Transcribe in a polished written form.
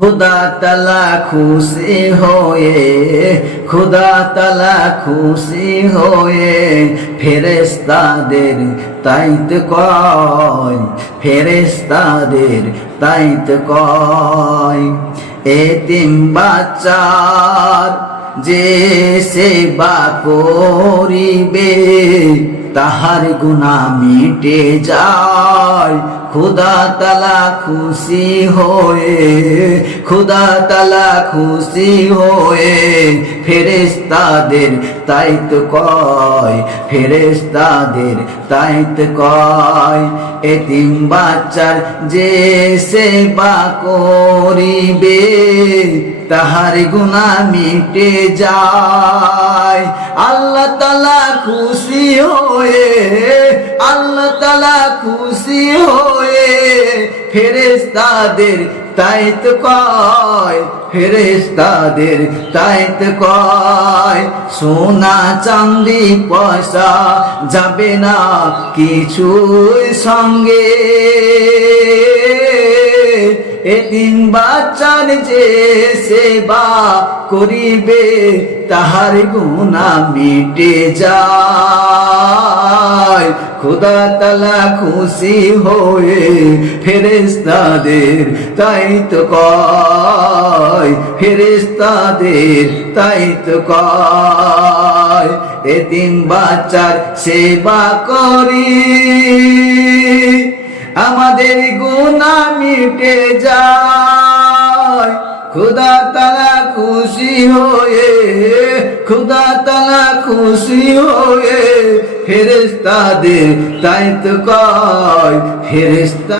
खुदा तला खुशी होए, खुदा तला खुशी होए ফেরেশতাদের তাইত কয়, ফেরেশতাদের তাইত কয়। এতিম বাচ্চার যে সেবা করিবে তাহার গুনাহ মিটে যায়। खुदा तला खुशी होए, खुदा तला खुशी होए ফেরেশতাদের তাইত কয়, ফেরেশতাদের তাইত কয়। এতিম বাচ্চার যে সেবা করিবে তাহার গুনাহ মিটে যায়। আল্লাহ তাআলা খুশি হয়ে, আল্লাহ তাআলা খুশি হয়ে ফেরেশতাদের তাইত কয়, ফেরেশতাদের তাইত কয়। সোনা চাঁদি পয়সা যাবে না কিছুই সঙ্গে, এতিম বাচ্চার যে সেবা করিবে তাহার গুনাহ মিটে যায়। खुदा तला खुशी होए ফেরেশতাদের তাইত কয়, ফেরেশতাদের তাইত কয়। এতিম বাচ্চার সেবা করি আমাদের গুনাহ মিটে যায়। खुदा तला खुशी होए, खुदा तला खुशी होए ফেরেশতাদের তাইত কয়, ফেরেশতা